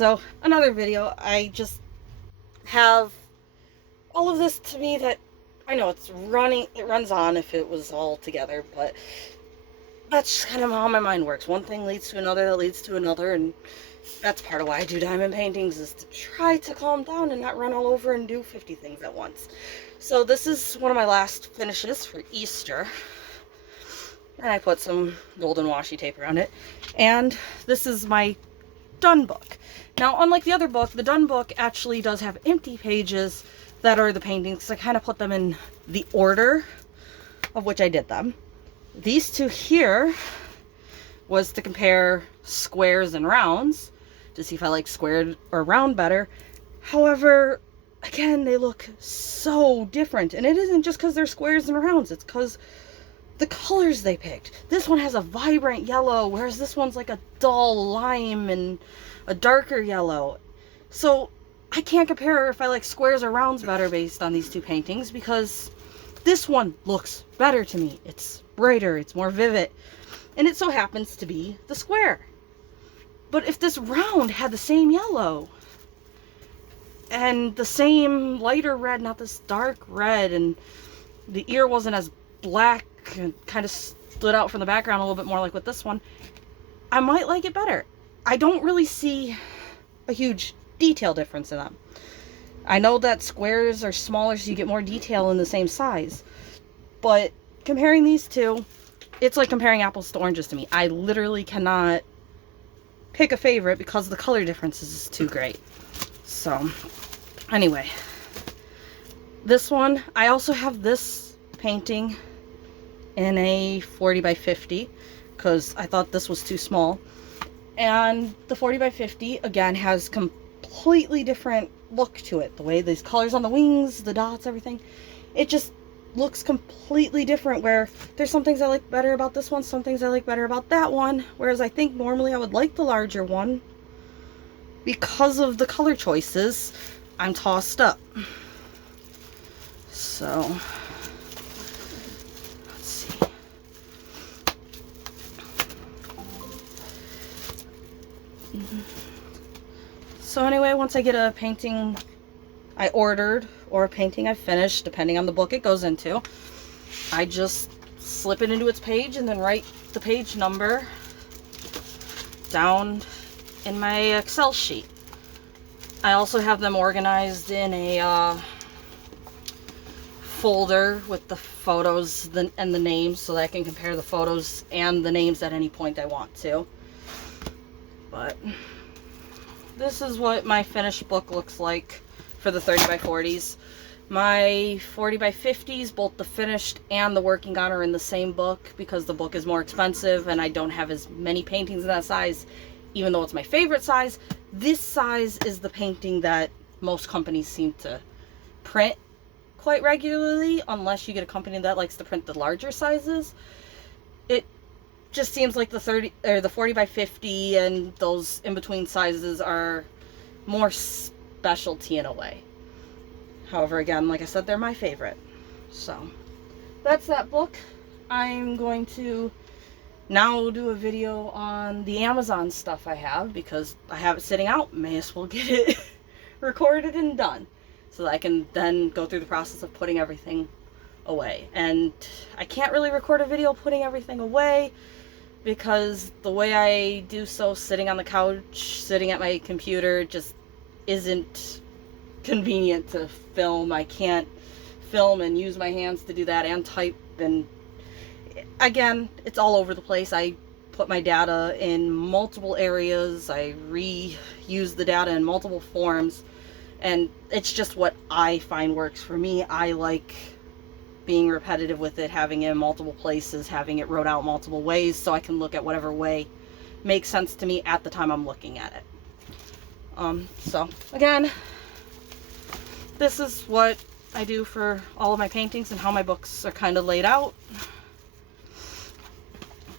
So, another video. I just have all of this to me that I know it runs on if it was all together, but that's kind of how my mind works. One thing leads to another, that leads to another, and that's part of why I do diamond paintings, is to try to calm down and not run all over and do 50 things at once. So this is one of my last finishes for Easter. And I put some golden washi tape around it. And this is my done book. Now, unlike the other book, the done book actually does have empty pages that are the paintings. I kind of put them in the order of which I did them. These two here was to compare squares and rounds to see if I like squared or round better. However, again, they look so different, and it isn't just because they're squares and rounds, it's because the colors they picked. This one has a vibrant yellow, whereas this one's like a dull lime and a darker yellow. So I can't compare if I like squares or rounds better based on these two paintings, because this one looks better to me. It's brighter, it's more vivid, and it so happens to be the square. But if this round had the same yellow and the same lighter red, not this dark red, and the ear wasn't as black and kind of stood out from the background a little bit more like with this one, I might like it better. I don't really see a huge detail difference in them. I know that squares are smaller so you get more detail in the same size, but comparing these two, it's like comparing apples to oranges to me. I literally cannot pick a favorite because the color difference is too great. So anyway, this one, I also have this painting in a 40 by 50 because I thought this was too small. And the 40 by 50 again has completely different look to it. The way these colors on the wings, the dots, everything, it just looks completely different, where there's some things I like better about this one, some things I like better about that one, whereas I think normally I would like the larger one. Because of the color choices, I'm tossed up. So let's see. So anyway, once I get a painting I ordered or a painting I finished, depending on the book it goes into, I just slip it into its page and then write the page number down in my Excel sheet. I also have them organized in a folder with the photos and the names, so that I can compare the photos and the names at any point I want to. But this is what my finished book looks like for the 30 by 40s. My 40 by 50s, both the finished and the working on, are in the same book because the book is more expensive and I don't have as many paintings in that size, even though it's my favorite size. This size is the painting that most companies seem to print quite regularly, unless you get a company that likes to print the larger sizes. It just seems like the 30 or the 40 by 50 and those in between sizes are more specialty in a way. However, again, like I said, they're my favorite. So that's that book. I'm going to now do a video on the Amazon stuff I have, because I have it sitting out. May as well get it recorded and done, so that I can then go through the process of putting everything away. And I can't really record a video putting everything away, because the way I do so sitting on the couch, sitting at my computer, just isn't convenient to film. I can't film and use my hands to do that and type, and again, it's all over the place. I put my data in multiple areas, I reuse the data in multiple forms, and it's just what I find works for me. I like being repetitive with it, having it in multiple places, having it wrote out multiple ways, so I can look at whatever way makes sense to me at the time I'm looking at it. So again, this is what I do for all of my paintings and how my books are kind of laid out.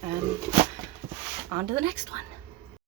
And on to the next one.